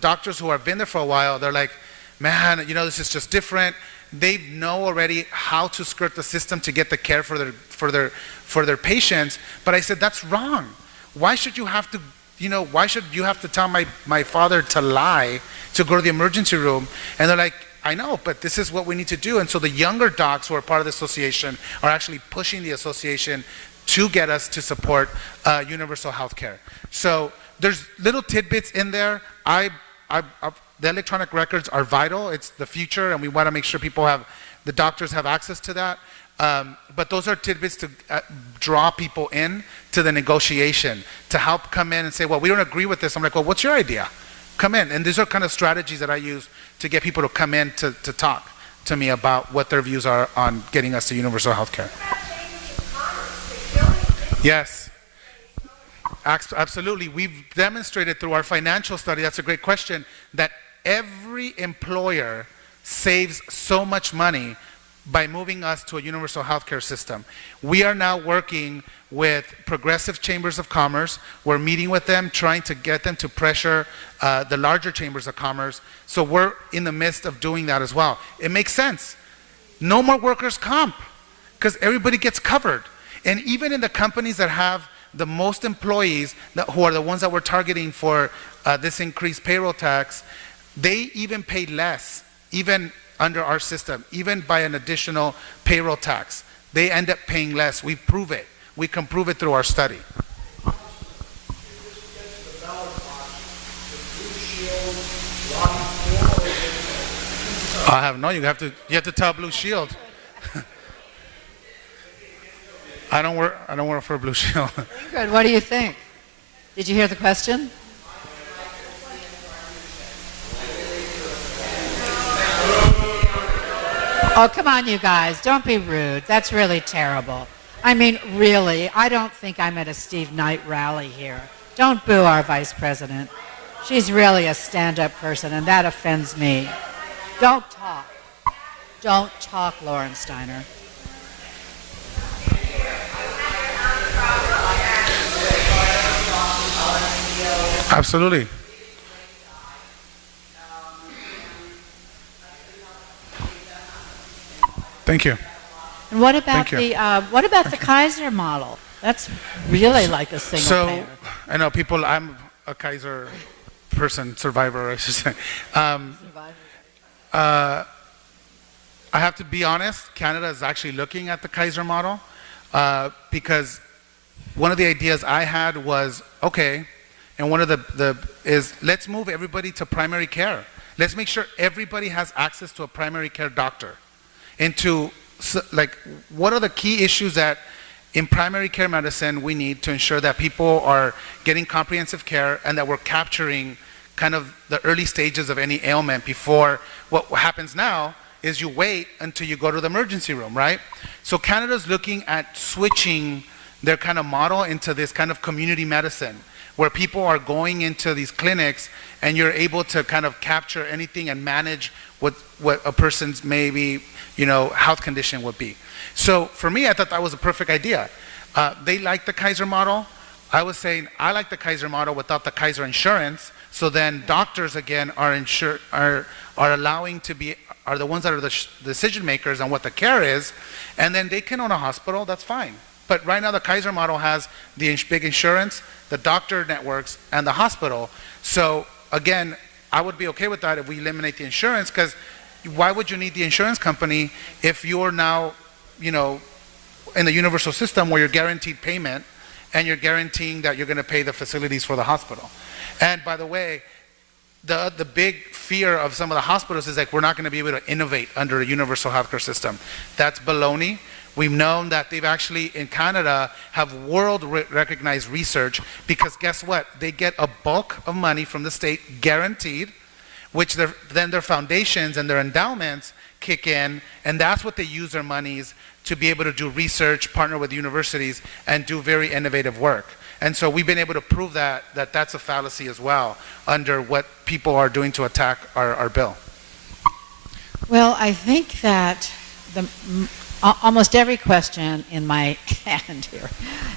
doctors who have been there for a while, they're like, man, this is just different. They know already how to skirt the system to get the care for their patients. But I said, that's wrong. Why should you have to, why should you have to tell my father to lie to go to the emergency room? And they're like, I know, but this is what we need to do. And so the younger docs who are part of the association are actually pushing the association to get us to support universal health care. So there's little tidbits in there. The electronic records are vital. It's the future, and we want to make sure the doctors have access to that. But those are tidbits to draw people in to the negotiation, to help come in and say, well, we don't agree with this. I'm like, well, what's your idea? Come in. And these are kind of strategies that I use to get people to come in to talk to me about what their views are on getting us to universal health care. Yes. Absolutely. We've demonstrated through our financial study, that's a great question, that every employer saves so much money by moving us to a universal healthcare system. We are now working with progressive chambers of commerce. We're meeting with them, trying to get them to pressure the larger chambers of commerce. So we're in the midst of doing that as well. It makes sense. No more workers' comp, because everybody gets covered. And even in the companies that have the most employees, who are the ones that we're targeting for this increased payroll tax, they even pay less, even under our system, even by an additional payroll tax. They end up paying less. We prove it. We can prove it through our study. I have no. You have to tell Blue Shield. I don't work for Blue Shield. Good. What do you think? Did you hear the question? Oh, come on, you guys. Don't be rude. That's really terrible. I mean, really, I don't think I'm at a Steve Knight rally here. Don't boo our vice president. She's really a stand-up person, and that offends me. Don't talk. Don't talk, Lauren Steiner. Absolutely. Thank you. And what about Thank you. the Kaiser model? That's really like a single So, payer. I know people, I'm a Kaiser person, survivor, I should say. I have to be honest, Canada is actually looking at the Kaiser model because one of the ideas I had was, okay, and one of the is let's move everybody to primary care. Let's make sure everybody has access to a primary care doctor. And to, like, what are the key issues that in primary care medicine we need to ensure that people are getting comprehensive care and that we're capturing kind of the early stages of any ailment before what happens now is you wait until you go to the emergency room, right? So Canada's looking at switching their kind of model into this kind of community medicine where people are going into these clinics and you're able to kind of capture anything and manage what a person's maybe, health condition would be. So for me, I thought that was a perfect idea. They like the Kaiser model. I was saying I like the Kaiser model without the Kaiser insurance. So then doctors again are allowing to be, are the ones that are the decision makers on what the care is, and then they can own a hospital, that's fine. But right now the Kaiser model has the big insurance, the doctor networks, and the hospital. So again, I would be okay with that if we eliminate the insurance, because why would you need the insurance company if you're now, in the universal system where you're guaranteed payment and you're guaranteeing that you're going to pay the facilities for the hospital. And by the way, the big fear of some of the hospitals is like we're not going to be able to innovate under a universal healthcare system. That's baloney. We've known that they've actually, in Canada, have world-recognized research because guess what? They get a bulk of money from the state, guaranteed, which then their foundations and their endowments kick in, and that's what they use their monies to be able to do research, partner with universities, and do very innovative work. And so we've been able to prove that that's a fallacy as well under what people are doing to attack our bill. Well, I think that almost every question in my hand here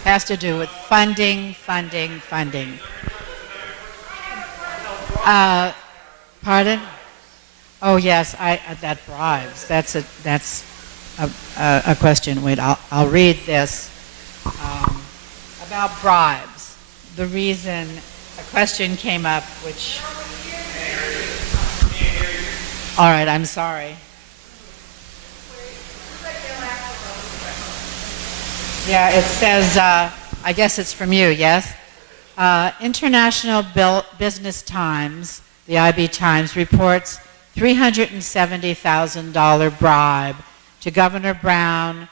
has to do with funding. Pardon? Oh yes, that bribes. That's a question. Wait, I'll read this about bribes. The reason a question came up, which. All right, I'm sorry. Yeah, it says. I guess it's from you. Yes. International Business Times, the IB Times, reports $370,000 bribe to Governor Brown,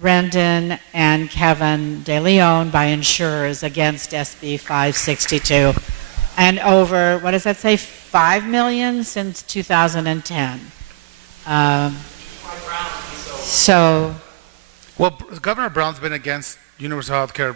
Brendan, and Kevin De Leon by insurers against SB 562, and over, what does that say, $5 million since 2010. Well, Governor Brown's been against universal health care,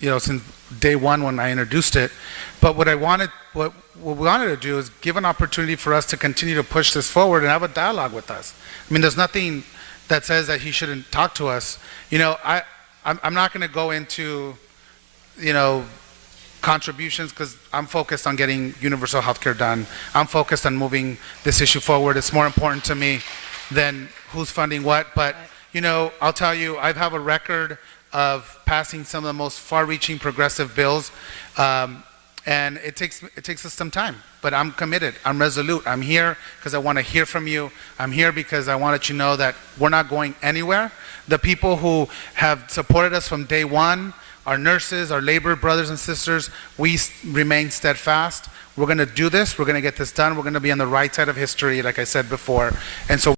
since day one when I introduced it. But what we wanted to do is give an opportunity for us to continue to push this forward and have a dialogue with us. I mean, there's nothing that says that he shouldn't talk to us. I'm not going to go into, contributions because I'm focused on getting universal health care done. I'm focused on moving this issue forward. It's more important to me than who's funding what. But, I'll tell you, I have a record of passing some of the most far-reaching progressive bills. And it takes us some time, but I'm committed. I'm resolute. I'm here because I want to hear from you. I'm here because I want to let you know that we're not going anywhere. The people who have supported us from day one, our nurses, our labor brothers and sisters, we remain steadfast. We're going to do this. We're going to get this done. We're going to be on the right side of history, like I said before. And so